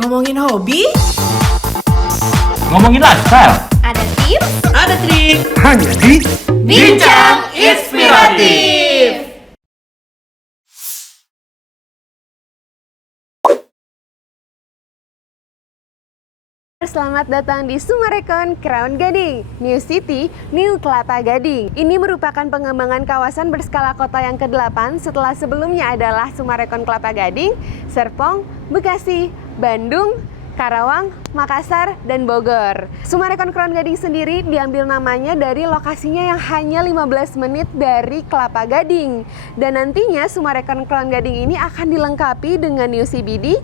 Ngomongin hobi? Ngomongin lifestyle, Ada tips, Ada trik. hanya di Bincang Inspiratif. Selamat datang di Summarecon Crown Gading, New City, New Kelapa Gading. Ini merupakan pengembangan kawasan berskala kota yang ke-8 setelah sebelumnya adalah Summarecon Kelapa Gading, Serpong, Bekasi, Bandung, Karawang, Makassar, dan Bogor. Summarecon Crown Gading sendiri diambil namanya dari lokasinya yang hanya 15 menit dari Kelapa Gading. Dan nantinya Summarecon Crown Gading ini akan dilengkapi dengan new CBD,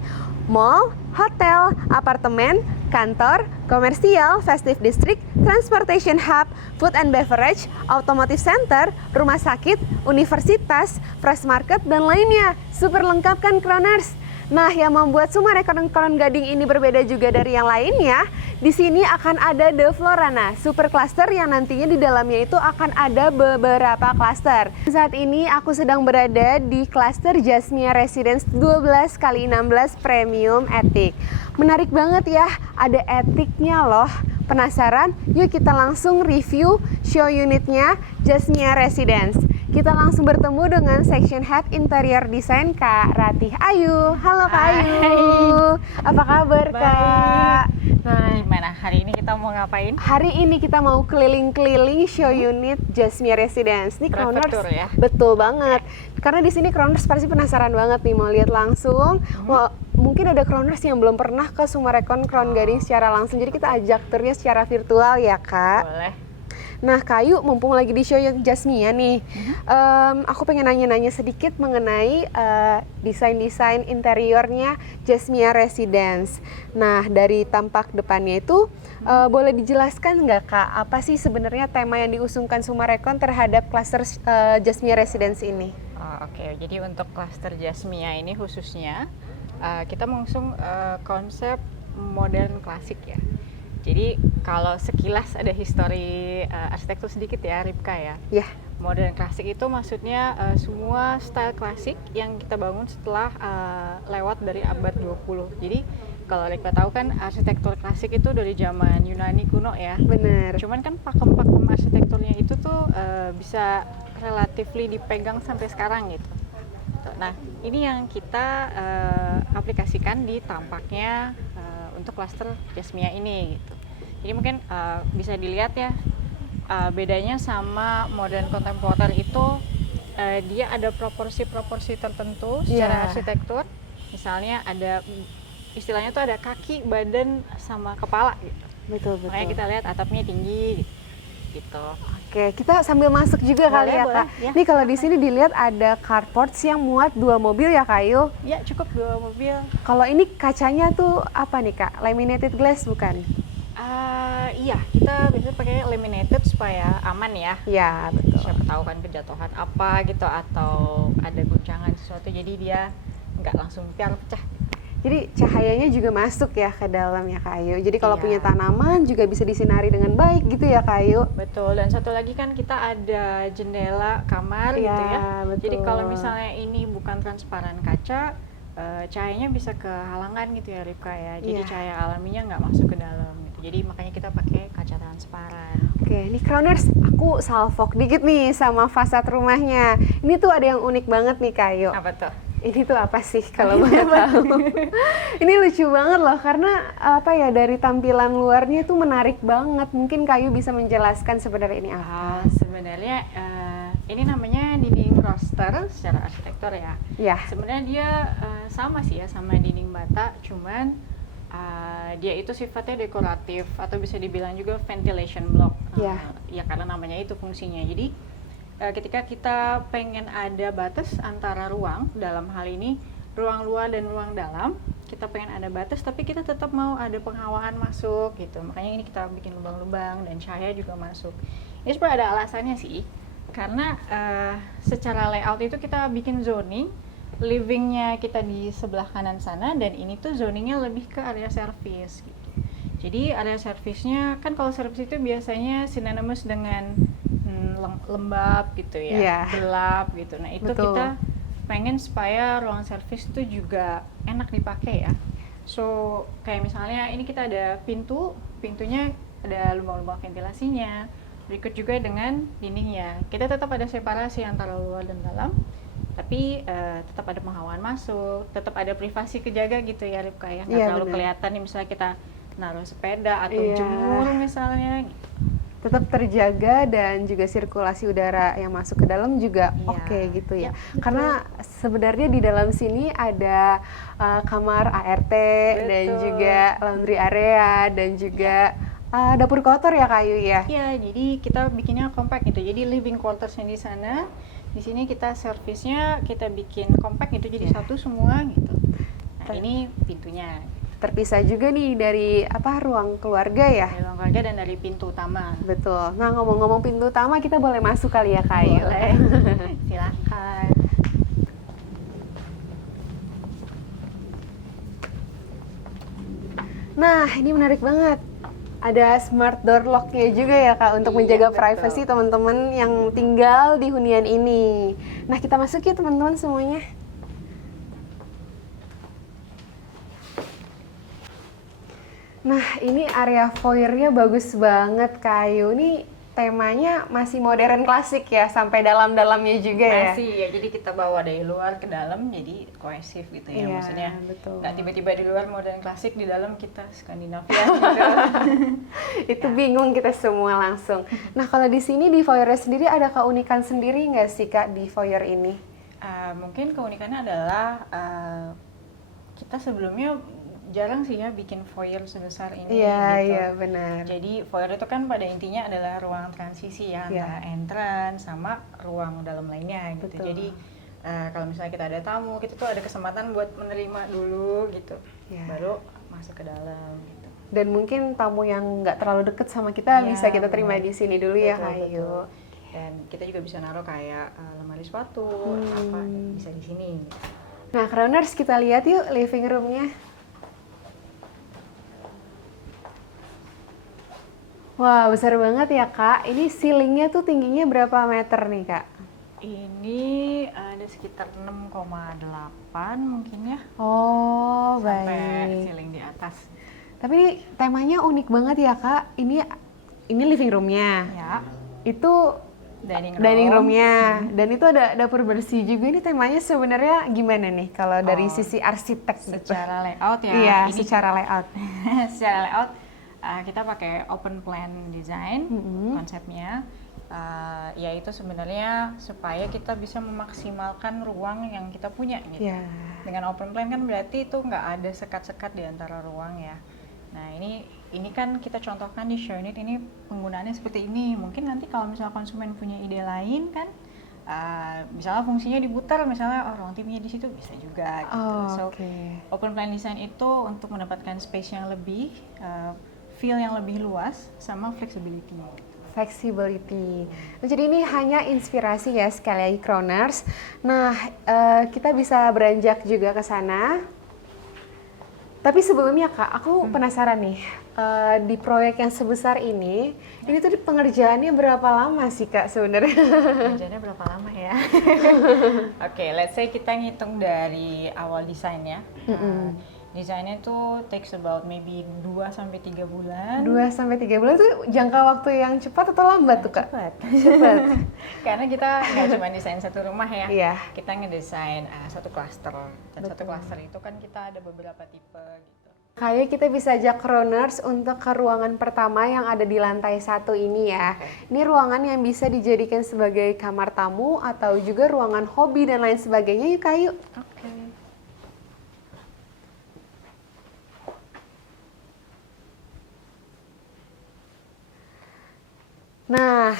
mall, hotel, apartemen, kantor, komersial, festive district, transportation hub, food and beverage, automotive center, rumah sakit, universitas, fresh market, dan lainnya. Super lengkap kan, Crowners? Nah, yang membuat Summarecon Crown Gading ini berbeda juga dari yang lainnya, di sini akan ada The Florana, super cluster yang nantinya di dalamnya itu akan ada beberapa cluster. Saat ini aku sedang berada di cluster Jasmia Residence 12x16 Premium Attic. Menarik banget ya, ada attic-nya loh. Penasaran? Yuk kita langsung review show unitnya Jasmia Residence. Kita langsung bertemu dengan Section Head Interior Design Kak Ratih Ayu. Halo Kak Ayu. Apa kabar Kak? Nah, gimana? Hari ini kita mau ngapain? Hari ini kita mau keliling-keliling show unit Jasmia Residence. Ini Private Crowners, tour ya? betul banget. Karena di sini Crowners pasti penasaran banget nih mau lihat langsung. Wah, mungkin ada Crowners yang belum pernah ke Summarecon Crown Gading secara langsung. Jadi kita ajak turnya secara virtual ya Kak. Boleh. Nah, Kayu, mumpung lagi di show Jasmia nih, aku pengen nanya-nanya sedikit mengenai desain-desain interiornya Jasmia Residence. Nah, dari tampak depannya itu, boleh dijelaskan nggak Kak, apa sih sebenarnya tema yang diusungkan Summarecon terhadap klaster Jasmia Residence ini? Oke, jadi untuk klaster Jasmia ini khususnya, kita mengusung konsep modern klasik ya. Jadi kalau sekilas ada histori arsitektur sedikit ya, Ripka ya. Ya. Modern klasik itu maksudnya semua style klasik yang kita bangun setelah lewat dari abad 20. Jadi kalau Ripka tahu kan arsitektur klasik itu dari zaman Yunani kuno ya. Bener. Cuman kan pakem-pakem arsitekturnya itu tuh bisa relatifly dipegang sampai sekarang gitu. Nah, ini yang kita aplikasikan di tampaknya untuk klaster Jasmia ini gitu. Jadi mungkin bisa dilihat ya bedanya sama modern kontemporer itu dia ada proporsi-proporsi tertentu secara arsitektur. Misalnya ada istilahnya tuh ada kaki, badan sama kepala gitu. Betul. Makanya kita lihat atapnya tinggi gitu. Oke, kita sambil masuk juga kali ya Boleh, Kak. ya. Nih kalau di sini dilihat ada carports yang muat 2 mobil ya Kayu. Ya cukup 2 mobil. Kalau ini kacanya tuh apa nih Kak? Laminated glass bukan? Iya, kita biasanya pakai laminated supaya aman ya. Ya, betul. Siapa tahu kan kejatuhan apa gitu atau ada guncangan sesuatu, jadi dia nggak langsung piar pecah. Jadi cahayanya juga masuk ya ke dalam ya Kayu. Jadi kalau Iya. punya tanaman juga bisa disinari dengan baik gitu ya Kayu. Betul, dan satu lagi kan kita ada jendela kamar Iya, gitu ya. betul. Jadi kalau misalnya ini bukan transparan kaca, cahayanya bisa kehalangan gitu ya Ripka ya. Jadi Iya. cahaya alaminya nggak masuk ke dalam gitu. Jadi makanya kita pakai kaca transparan. Oke, nih Crowners, aku salvok dikit nih sama fasad rumahnya. Ini tuh ada yang unik banget nih Kayu. Apa tuh? Ini tuh apa sih kalau boleh tahu? Ini lucu banget loh karena apa ya, dari tampilan luarnya tuh menarik banget. Mungkin Kayu bisa menjelaskan sebenarnya ini apa? Sebenarnya ini namanya dinding roster secara arsitektur ya. Ya. Sebenarnya dia sama sih ya sama dinding bata, cuman dia itu sifatnya dekoratif atau bisa dibilang juga ventilation block. Ya. Ya karena namanya itu fungsinya. Jadi ketika kita pengen ada batas antara ruang, dalam hal ini ruang luar dan ruang dalam, kita pengen ada batas tapi kita tetap mau ada penghawaan masuk gitu. Makanya ini kita bikin lubang-lubang dan cahaya juga masuk. Ini sebenarnya ada alasannya sih. Karena secara layout itu kita bikin zoning, livingnya kita di sebelah kanan sana, dan ini tuh zoningnya lebih ke area service gitu. Jadi area service-nya kan kalau service itu biasanya synonymous dengan lembab gitu ya, Iya. gelap gitu. Nah itu Betul. kita pengen supaya ruang servis itu juga enak dipakai ya. So kayak misalnya ini kita ada pintunya ada lubang-lubang ventilasinya. Berikut juga dengan dindingnya. Kita tetap ada separasi antara luar dan dalam, tapi tetap ada penghawaan masuk, tetap ada privasi kejaga gitu ya Ripka ya. Nggak terlalu kelihatan nih misalnya kita naruh sepeda atau jemur misalnya. Tetap terjaga dan juga sirkulasi udara yang masuk ke dalam juga oke gitu ya. Karena sebenarnya di dalam sini ada kamar ART dan juga laundry area dan juga dapur kotor ya Kayu ya. Iya, jadi kita bikinnya compact gitu. Jadi living quartersnya di sana, di sini kita servisnya kita bikin compact gitu jadi satu semua gitu. Nah, ini pintunya. Terpisah juga nih dari ruang keluarga ya. Dari ruang keluarga dan dari pintu utama. Betul. Nah, ngomong-ngomong pintu utama, kita boleh masuk kali ya, Kayu? Boleh. Silakan. Nah, ini menarik banget. Ada smart door lock-nya juga ya, Kak, untuk menjaga privasi teman-teman yang tinggal di hunian ini. Nah, kita masuk ya teman-teman semuanya. Nah, ini area foyer-nya bagus banget, Kayu. Ini temanya masih modern klasik ya, sampai dalam-dalamnya juga ya. Masih ya, jadi kita bawa dari luar ke dalam jadi kohesif gitu ya. Maksudnya nggak tiba-tiba di luar modern klasik, di dalam kita Skandinavia gitu. Itu bingung kita semua langsung. Nah, kalau di sini di foyer sendiri ada keunikan sendiri nggak sih, Kak, di foyer ini? Mungkin keunikannya adalah kita sebelumnya jarang sih ya bikin foyer sebesar ini gitu. Iya benar. Jadi foyer itu kan pada intinya adalah ruang transisi ya antara entrance sama ruang dalam lainnya gitu. Betul. Jadi kalau misalnya kita ada tamu, kita tuh ada kesempatan buat menerima dulu gitu, baru masuk ke dalam gitu. Dan mungkin tamu yang nggak terlalu deket sama kita bisa kita terima di sini dulu ya, Kayu. Dan kita juga bisa naruh kayak lemari sepatu, apa bisa di sini. Nah, Crowners, kita lihat yuk living room-nya. Wah, besar banget ya, Kak. Ini ceilingnya tuh tingginya berapa meter nih, Kak? Ini ada sekitar 6,8 mungkin ya. Oh, sampai baik. ceiling di atas. Tapi temanya unik banget ya, Kak. Ini living room-nya. Ya. Itu dining room-nya. Dan itu ada dapur bersih juga. Ini temanya sebenarnya gimana nih kalau dari sisi arsitek gitu? Secara layout ya. Iya, ini secara layout. secara layout kita pakai open plan design konsepnya. Yaitu sebenarnya supaya kita bisa memaksimalkan ruang yang kita punya gitu. Dengan open plan kan berarti itu nggak ada sekat-sekat di antara ruang ya. Nah ini kan kita contohkan di show unit ini penggunaannya seperti ini. Mungkin nanti kalau misalnya konsumen punya ide lain kan, misalnya fungsinya diputar, misalnya ruang TV-nya di situ bisa juga gitu. Open plan design itu untuk mendapatkan space yang lebih, feel yang lebih luas sama flexibility. Flexibility. Jadi ini hanya inspirasi ya sekali lagi Crowners. Nah, kita bisa beranjak juga ke sana. Tapi sebelumnya Kak, aku penasaran nih, di proyek yang sebesar ini tuh pengerjaannya berapa lama sih Kak sebenarnya? Pengerjaannya berapa lama ya? Oke, let's say kita ngitung dari awal desain ya. Desainnya tuh takes about maybe 2-3 bulan. 2-3 bulan tuh jangka waktu yang cepat atau lambat tuh Kak? Cepat. Karena kita nggak cuma desain satu rumah ya. Iya. Kita ngedesain satu klaster. Dan satu klaster itu kan kita ada beberapa tipe gitu. Kayak kita bisa ajak Crowners untuk ke ruangan pertama yang ada di lantai 1 ini ya. Ini ruangan yang bisa dijadikan sebagai kamar tamu atau juga ruangan hobi dan lain sebagainya. Yuk Kayu. Oke. Nah,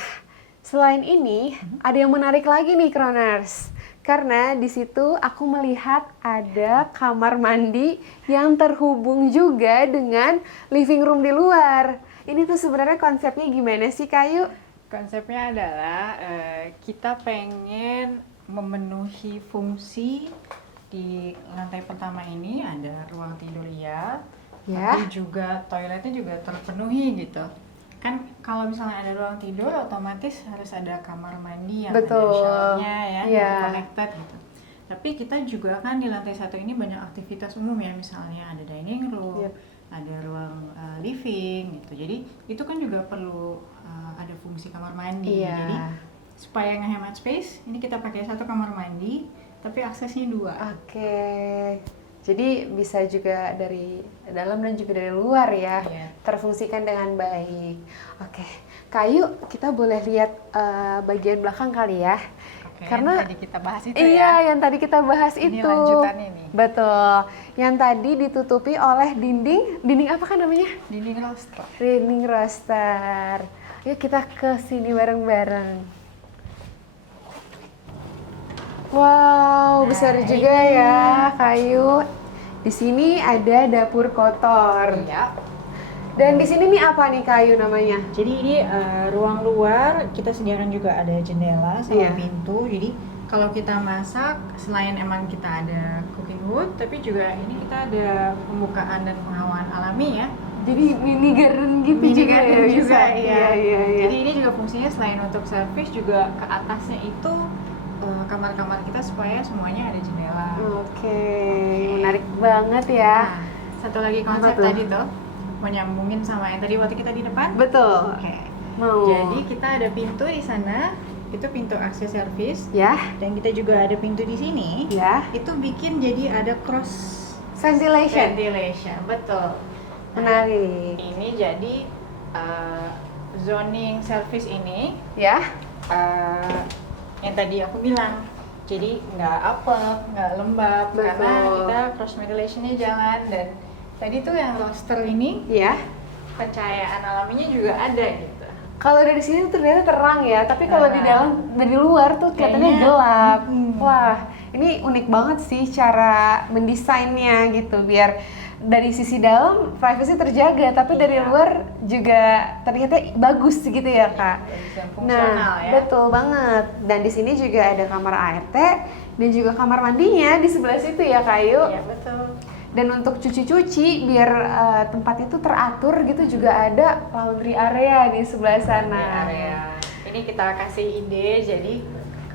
selain ini ada yang menarik lagi nih Crowners. Karena di situ aku melihat ada kamar mandi yang terhubung juga dengan living room di luar. Ini tuh sebenarnya konsepnya gimana sih Kayu? Konsepnya adalah kita pengen memenuhi fungsi di lantai pertama ini, ada ruang tidur tapi juga toiletnya juga terpenuhi gitu. Kan kalau misalnya ada ruang tidur otomatis harus ada kamar mandi yang ada showernya ya, yang connected gitu. Tapi kita juga kan di lantai 1 ini banyak aktivitas umum ya, misalnya ada dining room, Yep. ada ruang living gitu. Jadi itu kan juga perlu ada fungsi kamar mandi. Iya. Jadi supaya ngehemat space, ini kita pakai 1 kamar mandi, tapi aksesnya 2. Oke. Jadi bisa juga dari dalam dan juga dari luar ya, Iya. terfungsikan dengan baik. Oke, Kak Ayu, kita boleh lihat bagian belakang kali ya. Oke, Karena yang tadi kita bahas itu iya, ya. yang tadi kita bahas Ini itu. lanjutannya nih. Betul. Yang tadi ditutupi oleh dinding apa kan namanya? Dinding roster. Dinding roster. Yuk kita ke sini bareng-bareng. Wow, besar Nah, juga ini. ya, Kayu. Di sini ada dapur kotor. Iya. Dan di sini nih apa nih Kayu namanya? Jadi ini ruang luar, kita sediakan juga ada jendela sama Iya. pintu. Jadi kalau kita masak, selain emang kita ada cooking hood, tapi juga ini kita ada pembukaan dan penghawaan alami ya. Jadi mini garden gitu Mini juga garden ya, juga, bisa? iya. Iya. Jadi ini juga fungsinya selain untuk service, juga ke atasnya itu kamar-kamar kita supaya semuanya ada jendela. Oke, menarik banget ya. Nah, satu lagi konsep Apa tuh? tadi tuh, mau nyambungin sama yang tadi waktu kita di depan. Betul. Oke. Mau. Jadi kita ada pintu di sana, itu pintu akses service, Ya, dan kita juga ada pintu di sini. ya. Itu bikin jadi ada cross Ventilation. ventilation, betul. Nah, Menarik. ini jadi zoning service ini Ya. yang tadi aku bilang. Jadi nggak apek, nggak lembab, Betul. karena kita cross ventilationnya jalan. Dan tadi tuh yang roster ini Ya. pencahayaan alaminya juga ada gitu. Kalau dari sini terlihat terang ya, tapi kalau di dalam dari luar tuh kelihatannya Kayaknya, gelap. mm-mm. Wah, ini unik banget sih cara mendesainnya gitu, biar dari sisi dalam privacy terjaga, tapi dari Iya. luar juga terlihatnya bagus gitu ya kak. Bisa fungsional ya. Betul banget. Dan di sini juga ada kamar ART dan juga kamar mandinya di sebelah situ ya Kayu. Iya betul. Dan untuk cuci-cuci biar tempat itu teratur gitu juga ada laundry area di sebelah sana. Di area. Ini kita kasih ide, jadi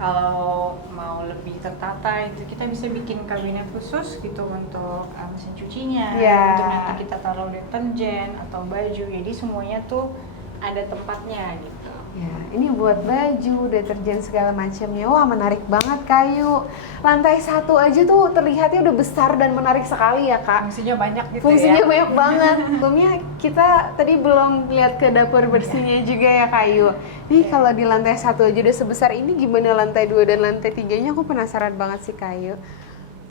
kalau mau lebih tertata itu kita bisa bikin kabinet khusus gitu untuk mesin cucinya, Iya. untuk nanti kita taruh deterjen atau baju, jadi semuanya tuh ada tempatnya gitu. Ya, ini buat baju, deterjen segala macamnya. Wah, menarik banget Kayu. Lantai 1 aja tuh terlihatnya udah besar dan menarik sekali ya kak. Fungsinya banyak gitu Fungsinya ya. banyak banget. Sebelumnya kita tadi belum lihat ke dapur bersihnya juga ya Kayu. Nih kalau di lantai 1 aja udah sebesar ini, gimana lantai 2 dan lantai 3-nya? Aku penasaran banget sih Kayu.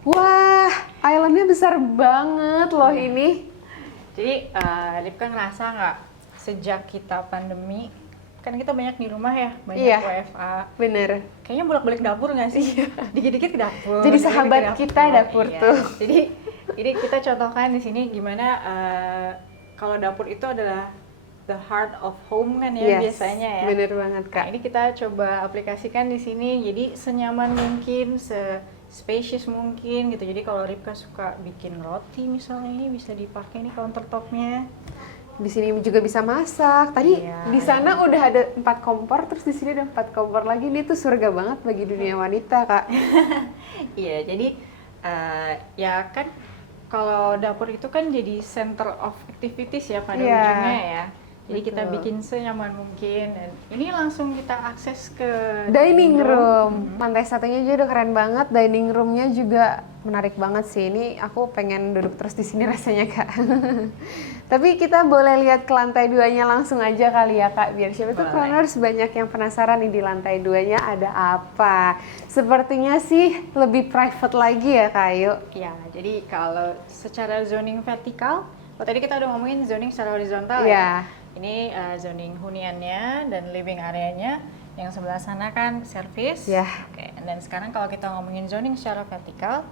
Wah, islandnya besar banget loh ini. Jadi Ripka ngerasa nggak sejak kita pandemi, kan kita banyak di rumah ya, banyak Iya. WFA. Bener. Kayaknya bolak-balik dapur nggak sih? Dikit-dikit ke dapur. Jadi dikit-dikit sahabat ke kita dapur Iya. tuh. Jadi kita contohkan di sini gimana kalau dapur itu adalah the heart of home kan ya Yes, biasanya ya. bener banget Nah, kak. ini kita coba aplikasikan di sini, jadi senyaman mungkin, spacious mungkin gitu. Jadi kalau Ripka suka bikin roti misalnya, ini bisa dipakai nih countertopnya. Di sini juga bisa masak. Tadi Iya. di sana udah ada 4 kompor, terus di sini ada 4 kompor lagi. Ini tuh surga banget bagi dunia wanita, Kak. Iya, jadi ya kan kalau dapur itu kan jadi center of activities ya pada Iya. ujungnya ya. Jadi kita Betul. bikin senyaman mungkin, dan ini langsung kita akses ke Dining room. Lantai satunya juga udah keren banget. Dining roomnya juga menarik banget sih. Ini aku pengen duduk terus di sini rasanya, Kak. Tapi kita boleh lihat ke lantai 2-nya langsung aja kali ya, Kak. Biar siapa tuh Boleh. Crowners banyak yang penasaran nih di lantai 2-nya ada apa. Sepertinya sih lebih private lagi ya, Kak Ayu. Ya, jadi kalau secara zoning vertikal, kalau tadi kita udah ngomongin zoning secara horizontal Iya. ya. Ini zoning huniannya dan living areanya. Yang sebelah sana kan service. Ya. Oke, dan sekarang kalau kita ngomongin zoning secara vertikal,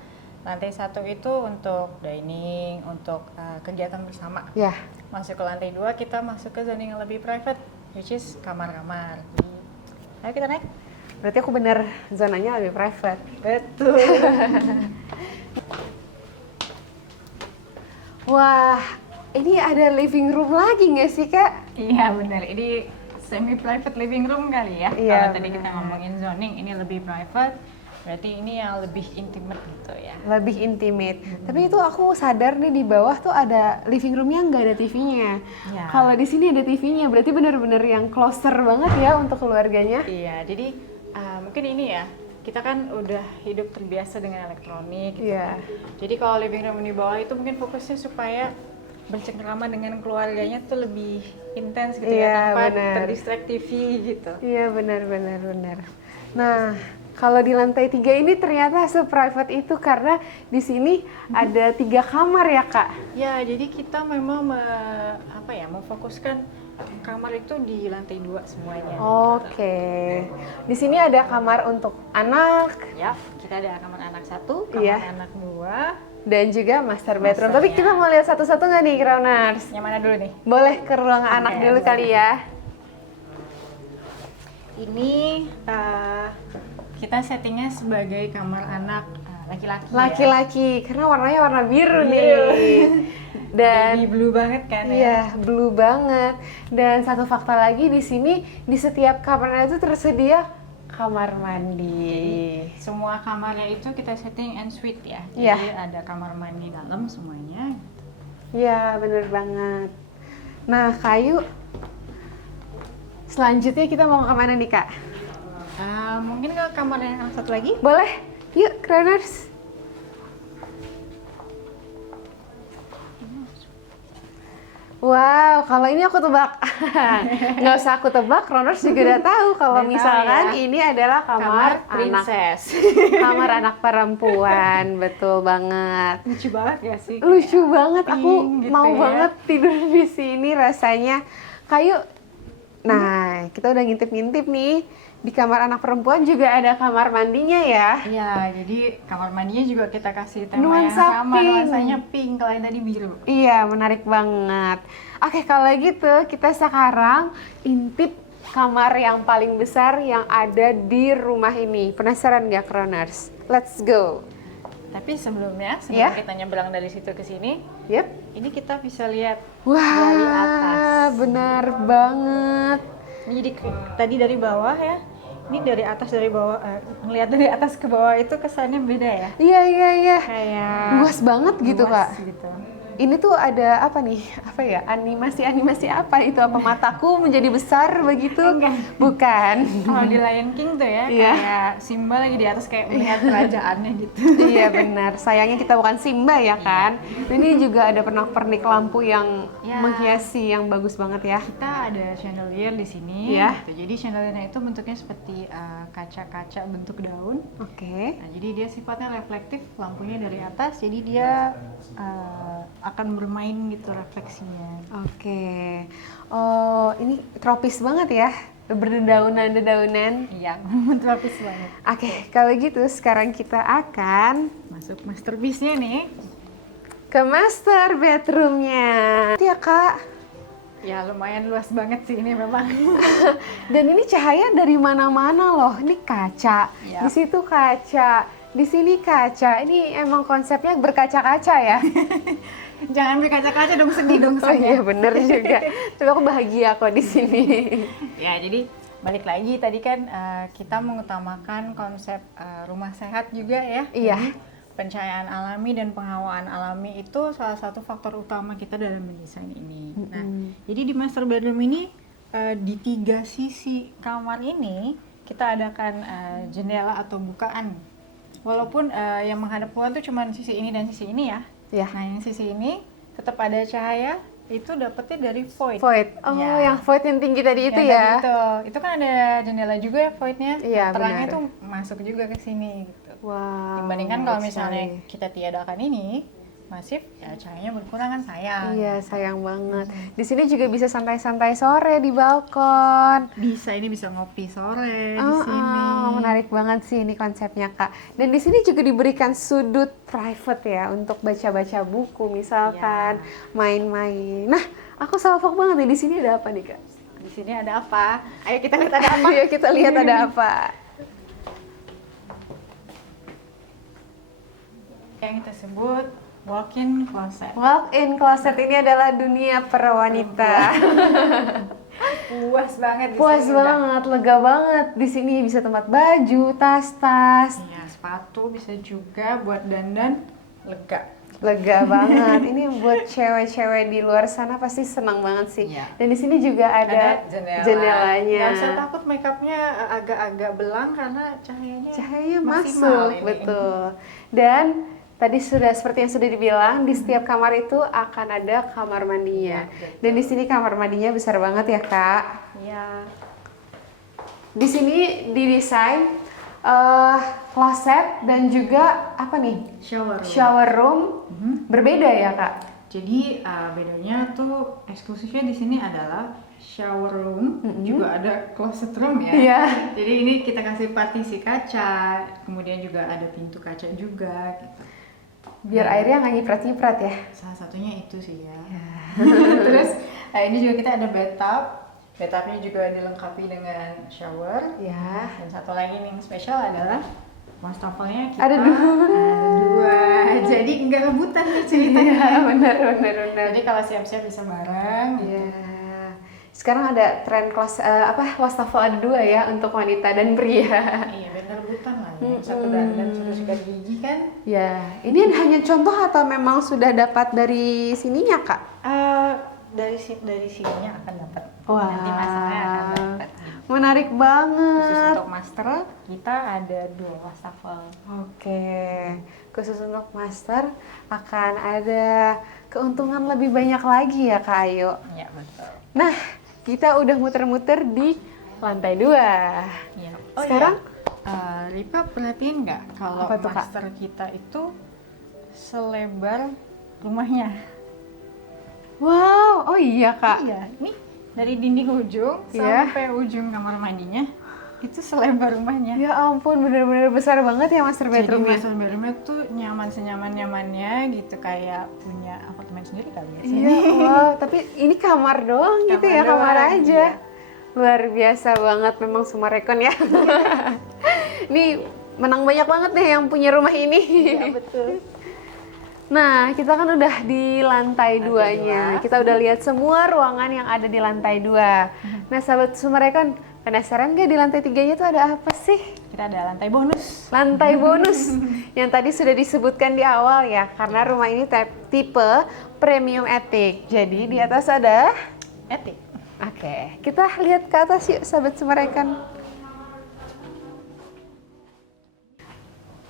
lantai 1 itu untuk dining, untuk kegiatan bersama. Ya. Masuk ke lantai 2 kita masuk ke zoning yang lebih private, which is kamar-kamar. Ayo kita naik. Berarti aku bener zonanya lebih private. Betul. Wah, ini ada living room lagi nggak sih, Kak? Iya benar, ini semi private living room kali ya. Iya, Kalau tadi kita benar. ngomongin zoning, ini lebih private. Berarti ini yang lebih intimate gitu ya. Lebih intimate. Tapi itu aku sadar nih di bawah tuh ada living roomnya nggak ada TV-nya. Ya. Kalau di sini ada TV-nya, berarti bener-bener yang closer banget ya untuk keluarganya. Iya, jadi mungkin ini ya, kita kan udah hidup terbiasa dengan elektronik gitu Iya. kan. Jadi kalau living room di bawah itu mungkin fokusnya supaya bercengkrama dengan keluarganya tuh lebih intens gitu Iya, ya, tanpa benar. terdistract TV gitu. Iya benar. Nah, kalau di lantai 3 ini ternyata se-private itu karena di sini ada 3 kamar ya Kak? Ya, jadi kita memang memfokuskan kamar itu di lantai 2 semuanya. Oke. Di sini ada kamar untuk anak Ya, kita ada kamar anak 1, kamar Iya. anak 2. dan juga master bedroom. Tapi Masternya. kita mau lihat satu-satu nggak nih, Crowners? Yang mana dulu nih? Boleh ke ruang anak Oke, dulu boleh. kali ya? Ini kita settingnya sebagai kamar anak laki-laki. Ya. Laki-laki, karena warnanya warna biru nih. Dan Dan blue banget kan ya. iya, blue banget. Dan satu fakta lagi di sini, di setiap kamarnya itu tersedia kamar mandi. Semua kamarnya itu kita setting en suite ya. Iya. Jadi ada kamar mandi dalam semuanya. Iya, bener banget. Nah, Kayu, selanjutnya kita mau ke mana nih, Kak? Mungkin ke kamar yang satu lagi. Boleh? Yuk, Crowners. Wow, kalau ini aku tebak. Nggak usah aku tebak, Crowners juga udah tahu kalau Udah tahu misalkan ya. ini adalah kamar anak princess. kamar anak perempuan, betul banget. Lucu banget gak sih? Lucu banget, aku pink gitu mau ya. banget tidur di sini rasanya. Kayu. Nah, kita udah ngintip-ngintip nih. Di kamar anak perempuan juga ada kamar mandinya ya. Iya, jadi kamar mandinya juga kita kasih tema Nuansa yang sama, pink. nuansanya pink, kalau yang tadi biru. Iya, menarik banget. Oke, kalau gitu kita sekarang intip kamar yang paling besar yang ada di rumah ini. Penasaran nggak, Crowners? Let's go. Tapi sebelum Iya. kita nyebrang dari situ ke sini, Yep. ini kita bisa lihat Wah, dari atas. benar banget. Jadi tadi dari bawah ya, ini dari atas dari bawah, ngelihat dari atas ke bawah itu kesannya beda ya. Iya. Kayak Luas banget gitu, luas Kak. gitu. Ini tuh ada apa nih? Apa ya? Animasi apa itu? Apa mataku menjadi besar begitu? Bukan. Kalau di Lion King tuh ya, Iya. kayak Simba lagi di atas kayak melihat kerajaannya gitu. Iya benar. Sayangnya kita bukan Simba ya kan. Ini juga ada pernak-pernik lampu yang Ya. menghiasi yang bagus banget ya. Kita ada chandelier di sini. Iya. Gitu. Jadi chandeliernya itu bentuknya seperti kaca-kaca bentuk daun. Oke. Nah, jadi dia sifatnya reflektif, lampunya dari atas, jadi dia akan bermain gitu refleksinya. Oke. Oh, ini tropis banget ya. Berdedaunan-dedaunan. Iya, tropis banget. Oke, kalau gitu sekarang kita akan Masuk masterpiece-nya nih. ke master bedroomnya. Ya kak. Ya lumayan luas banget sih ini memang. Dan ini cahaya dari mana-mana loh. Ini kaca. Yap. Di situ kaca. Di sini kaca. Ini emang konsepnya berkaca-kaca ya. Jangan berkaca-kaca dong, sedih dong Oh iya saya. bener juga. Tapi aku bahagia kok di sini. Ya jadi balik lagi tadi kan kita mengutamakan konsep rumah sehat juga ya. Iya. Jadi, pencahayaan alami dan penghawaan alami itu salah satu faktor utama kita dalam mendesain ini. Nah, jadi di master bedroom ini di 3 sisi kamar ini kita adakan jendela atau bukaan. Walaupun yang menghadap keluar tuh cuma sisi ini dan sisi ini ya. Iya. Nah, yang sisi ini tetap ada cahaya, itu dapetnya dari void. Void. Oh, Ya. yang void yang tinggi tadi itu Yang ya. tadi itu kan ada jendela juga ya voidnya. Iya, Terangnya benar. tuh masuk juga ke sini gitu. Wow. Dibandingkan kalau menarik misalnya sekali. kita tiadakan ini masif, ya cahayanya berkurang kan sayang. Iya, sayang banget. Di sini juga bisa santai-santai sore di balkon. Bisa, ini bisa ngopi sore di Oh, sini. menarik banget sih ini konsepnya Kak. Dan di sini juga diberikan sudut private ya untuk baca-baca buku misalkan, main-main. Nah, aku salfok banget nih, di sini ada apa nih Kak? Di sini ada apa? Ayo kita lihat ada apa. Ayo kita lihat ada apa. Yang kita sebut walk-in closet. Walk-in closet ini adalah dunia para wanita. Puas banget di Puas sini udah. banget, lega banget. Di sini bisa tempat baju, tas-tas. Iya, sepatu bisa juga buat dandan, lega. Lega banget. Ini buat cewek-cewek di luar sana pasti senang banget sih. Iya. Dan di sini juga ada jendelanya. Nggak usah takut makeupnya agak-agak belang karena cahayanya masuk, maksimal ini. betul. Dan tadi sudah seperti yang sudah dibilang, di setiap kamar itu akan ada kamar mandinya. Betul. Dan di sini kamar mandinya besar banget ya, Kak. Iya. Di sini didesain kloset dan juga apa nih? Shower room. Berbeda ya, Kak? Jadi bedanya tuh eksklusifnya di sini adalah shower room, juga ada closet room ya. Iya. Jadi ini kita kasih partisi kaca, kemudian juga ada pintu kaca juga gitu. Biar airnya nggak nyiprat-nyiprat ya. Salah satunya itu sih ya. Terus ini juga kita ada bathtub. Bathtubnya juga dilengkapi dengan shower. Ya. Dan satu lagi nih yang spesial adalah wastafelnya kita Ada dua. ada dua. Jadi nggak rebutan nih ceritanya. Iya, benar. Jadi kalau siap-siap bisa bareng. Iya. Sekarang ada tren kelas wastafel ada dua ya untuk wanita dan pria. Iya, bener rebutan lah ya. Satu dandan, satu sikat gigi kan. Ya, ini hanya contoh atau memang sudah dapat dari sininya, Kak? Dari sininya akan dapat. Wah. Nanti masanya akan dapat. Menarik Khusus banget. untuk master kita ada 2 wastafel. Oke, khusus untuk master akan ada keuntungan lebih banyak lagi ya, Kak Ayu. Iya, betul. Nah, kita udah muter-muter di lantai 2. Iya. Sekarang? Ripa perhatiin nggak kalau Apa tuh, Kak? master kita itu selebar rumahnya? Wow, oh iya, Kak. Iya, nih dari dinding ujung Iya. sampai ujung kamar mandinya itu selebar rumahnya. Ya ampun, bener-bener besar banget ya master Jadi bedroomnya. master bedroomnya tuh nyaman senyaman-nyamannya gitu, kayak punya apartemen sendiri kali ya. Iya, wow, tapi ini kamar doang gitu Kamar ya, kamar doang, aja. iya. Luar biasa banget memang Sumarekon ya. Nih menang banyak banget nih yang punya rumah ini. Iya, betul. Nah, kita kan udah di lantai 2-nya. Kita udah lihat semua ruangan yang ada di lantai 2. Nah, sahabat Sumarekon, penasaran nggak di lantai 3-nya tuh ada apa sih? Kita ada lantai bonus. Lantai bonus yang tadi sudah disebutkan di awal ya, karena rumah ini tipe premium attic. Jadi di atas ada. Etik. Oke, kita lihat ke atas yuk, sahabat Sumarekon.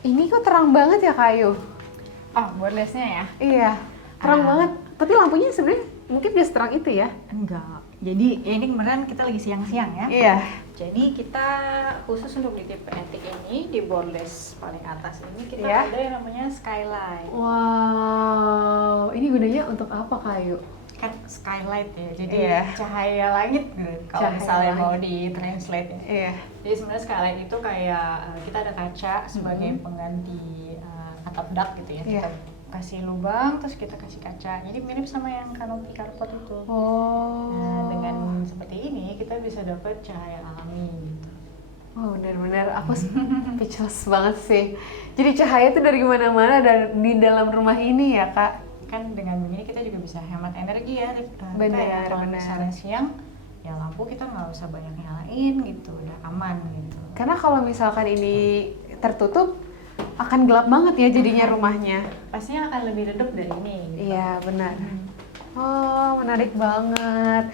Ini kok terang banget ya, Kak Ayu? Oh, borderless-nya ya? Iya, terang banget. Tapi lampunya sebenarnya mungkin gak seterang itu ya? Enggak. Jadi ya ini kemarin kita lagi siang-siang ya. Iya. Jadi kita khusus untuk di tipe etik ini di borderless paling atas ini kita Iya. ada yang namanya skylight. Wow, ini gunanya untuk apa, Kak Ayu? Kan skylight ya. Jadi Iya. cahaya langit kalau Cahaya misalnya mau langit. di translate ya. Iya. Jadi sebenarnya skylight itu kayak kita ada kaca sebagai pengganti atap dak gitu ya. Iya. Kita kasih lubang terus kita kasih kaca. Jadi mirip sama yang kanopi carport itu. Oh. Nah, dengan seperti ini kita bisa dapat cahaya alami gitu. Oh, benar-benar aku speechless banget sih. Jadi cahaya itu dari mana-mana dan di dalam rumah ini ya, Kak. Kan dengan begini kita juga bisa hemat energi ya. Benar, Kalau benar. misalnya siang ya lampu kita nggak usah banyak nyalain gitu, udah aman gitu. Karena kalau misalkan ini tertutup akan gelap banget ya jadinya rumahnya. Pastinya akan lebih redup dari ini gitu. Iya, benar. Oh, menarik banget.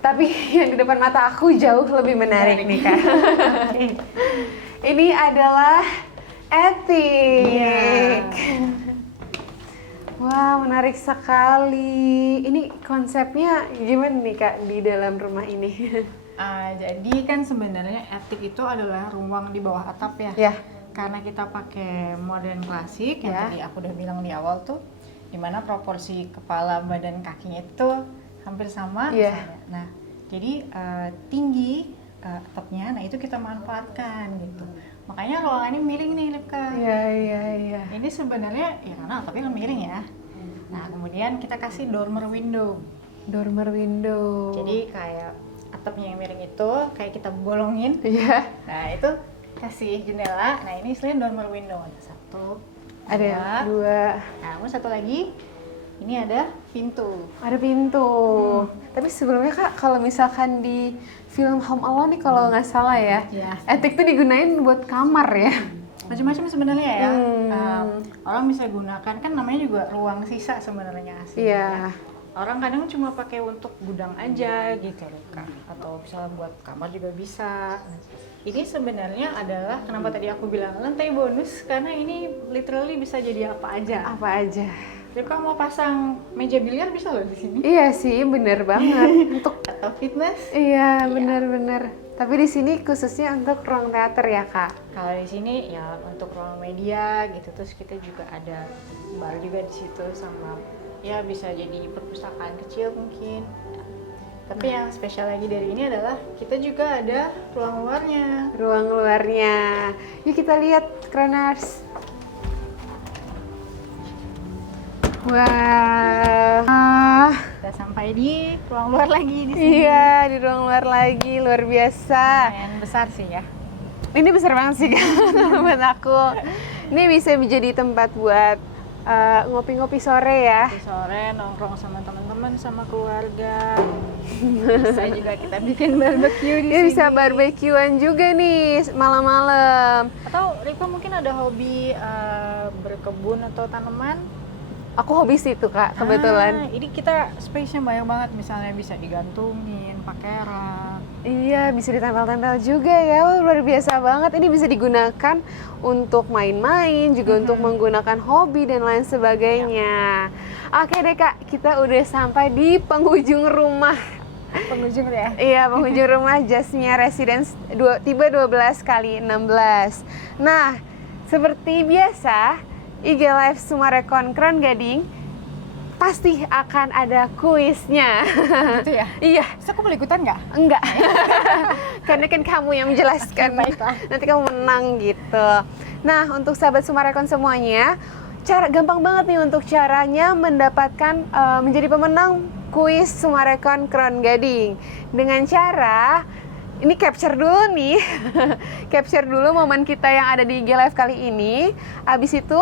Tapi yang di depan mata aku jauh lebih menarik nih, Kak. Ini adalah etik. Wah, menarik sekali. Ini konsepnya gimana nih, Kak, di dalam rumah ini? Jadi kan sebenarnya etik itu adalah ruang di bawah atap ya. Ya. Karena kita pakai modern klasik yang Ya. tadi aku udah bilang di awal tuh, dimana proporsi kepala, badan, kakinya itu hampir sama. Ya. Misalnya. Nah, jadi tinggi atapnya, nah itu kita manfaatkan gitu. Makanya ruangannya miring nih, Lipka. Iya. Ini sebenarnya ya karena atapnya kan miring ya. Nah, kemudian kita kasih dormer window. Dormer window. Jadi kayak atapnya yang miring itu kayak kita bolongin. Iya. Nah, itu kasih jendela. Nah, ini istilahnya dormer window. Ada satu, Ada yang dua. Nah, kemudian satu lagi ini ada pintu. Ada pintu. Tapi sebelumnya Kak, kalau misalkan di film Home Alone nih kalau nggak salah ya, Iya. etik tuh digunain buat kamar ya. Macam-macam sebenarnya ya. Orang bisa gunakan, kan namanya juga ruang sisa sebenarnya asli. Iya. Orang kadang cuma pakai untuk gudang aja gitu loh Kak. Atau misalnya buat kamar juga bisa. Ini sebenarnya adalah kenapa tadi aku bilang lantai bonus, karena ini literally bisa jadi apa aja. Apa aja? Jadi kalau mau pasang meja biliar bisa loh di sini. Iya sih, bener banget. Untuk Atau fitness. iya, bener-bener. Tapi di sini khususnya untuk ruang teater ya Kak. Kalau di sini ya untuk ruang media gitu, terus kita juga ada bar juga di situ sama ya bisa jadi perpustakaan kecil mungkin. Tapi yang spesial lagi dari ini adalah kita juga ada ruang luarnya. Ruang luarnya. Yuk kita lihat, Crowners. Wah. Kita sampai di ruang luar lagi di sini. Iya, di ruang luar lagi, luar biasa. Lumayan besar sih ya. Ini besar banget sih kan buat aku. Ini bisa menjadi tempat buat ngopi-ngopi sore ya. Di sore nongkrong sama teman-teman sama keluarga. Bisa juga kita bikin barbecue di Ini sini. bisa barbekyuan juga nih malam-malam. Atau Riva mungkin ada hobi berkebun atau tanaman? Aku hobi situ Kak, kebetulan. Ini kita space-nya banyak banget, misalnya bisa digantungin, pakai rak. Iya, bisa ditempel-tempel juga ya. Wah, luar biasa banget. Ini bisa digunakan untuk main-main, juga untuk menggunakan hobi dan lain sebagainya. Oke deh Kak, kita udah sampai di penghujung rumah. Pengunjung ya. Iya, penghujung rumah Jasmia Residence tiba 12 kali 16. Nah, seperti biasa, IG Live Sumarekon Crown Gading pasti akan ada kuisnya. Gitu ya? Iya. Terus aku boleh ikutan nggak? Enggak. Karena kan kamu yang menjelaskan. Baiklah. Nanti kamu menang gitu. Nah, untuk sahabat Sumarekon semuanya, gampang banget nih untuk caranya mendapatkan menjadi pemenang kuis Sumarekon Crown Gading. Dengan cara ini capture dulu nih. Capture dulu momen kita yang ada di IG Live kali ini. Abis itu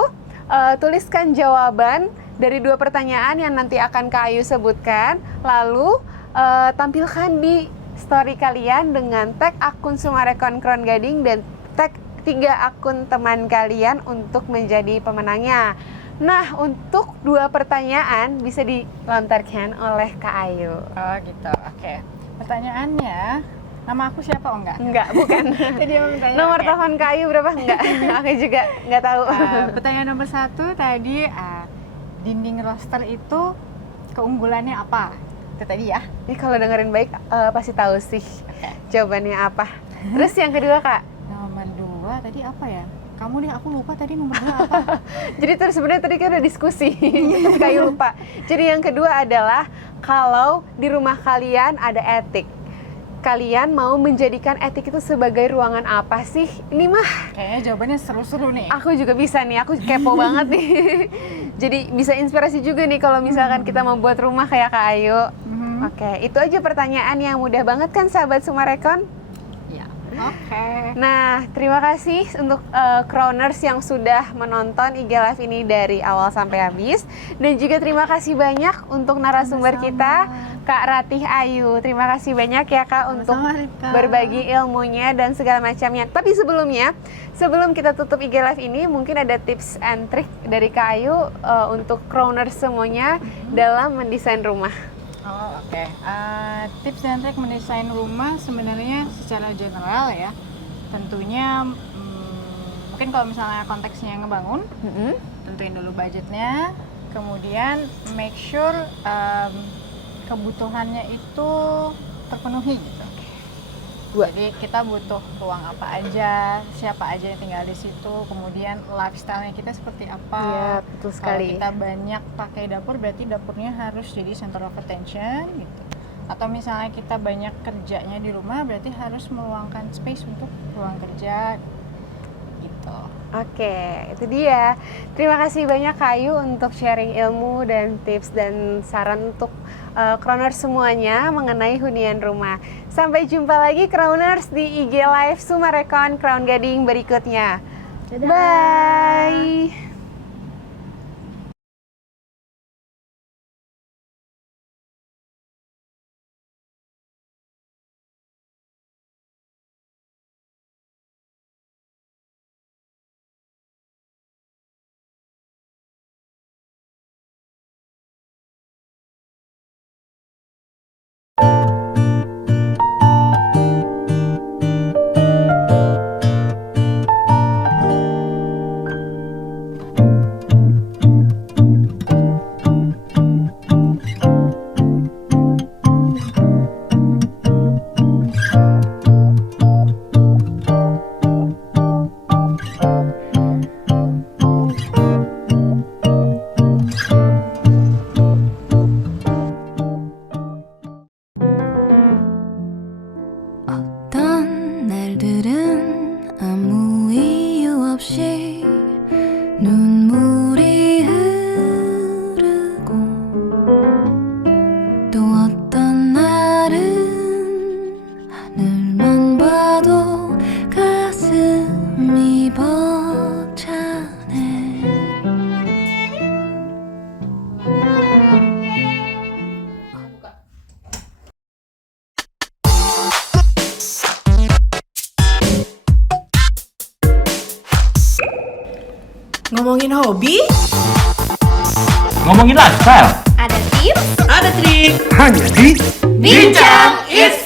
tuliskan jawaban dari 2 pertanyaan yang nanti akan Kak Ayu sebutkan. Lalu tampilkan di story kalian dengan tag akun Sumarekon Crown Gading dan tag 3 akun teman kalian untuk menjadi pemenangnya. Nah, untuk 2 pertanyaan bisa dilontarkan oleh Kak Ayu. Oh gitu, oke. Pertanyaannya, nama aku siapa? Oh enggak? Enggak, bukan. Jadi mau bertanya, Nomor oke. telepon Kak Ayu berapa? Enggak. Aku juga enggak tahu. Pertanyaan nomor 1 tadi, dinding roster itu keunggulannya apa? Itu tadi ya. Ini kalau dengerin baik pasti tahu sih Oke. jawabannya apa. Terus yang kedua Kak, Nomor 2 tadi apa ya? Kamu deh, aku lupa tadi nomor 2 apa. jadi terus sebenarnya tadi kan udah diskusi, tapi Kak Ayu lupa. Jadi yang kedua adalah kalau di rumah kalian ada etik, kalian mau menjadikan etik itu sebagai ruangan apa sih? Ini mah Kayaknya jawabannya seru-seru nih. aku juga bisa nih, aku kepo banget nih. Jadi bisa inspirasi juga nih kalau misalkan kita membuat rumah kayak Kak Ayu. Oke, itu aja pertanyaan yang mudah banget kan sahabat Sumarekon? Ya. Oke. Nah, terima kasih untuk Crowners yang sudah menonton IG Live ini dari awal sampai habis. Dan juga terima kasih banyak untuk narasumber kita, Kak Ratih Ayu. Terima kasih banyak ya Kak untuk Ripka. berbagi ilmunya dan segala macamnya. Tapi sebelumnya, sebelum kita tutup IG Live ini, mungkin ada tips and trick dari Kak Ayu untuk Crowners semuanya dalam mendesain rumah. Oh, oke. Tips dan trik mendesain rumah sebenarnya secara general ya. Tentunya mungkin kalau misalnya konteksnya ngebangun, tentuin dulu budgetnya. Kemudian make sure kebutuhannya itu terpenuhi gitu. Jadi kita butuh ruang apa aja, siapa aja yang tinggal di situ, kemudian lifestyle-nya kita seperti apa. Iya, betul sekali. Kalau kita banyak pakai dapur, berarti dapurnya harus jadi center of attention gitu. Atau misalnya kita banyak kerjanya di rumah, berarti harus meluangkan space untuk ruang kerja gitu. Oke, itu dia. Terima kasih banyak Kak Ayu untuk sharing ilmu dan tips dan saran untuk Crowners semuanya mengenai hunian rumah. Sampai jumpa lagi Crowners di IG Live Sumarekon Crown Gading berikutnya. Dadah. Bye. Ngomongin hobi, Ngomongin lifestyle. ada tips, ada trik. Hanya di Bincang It's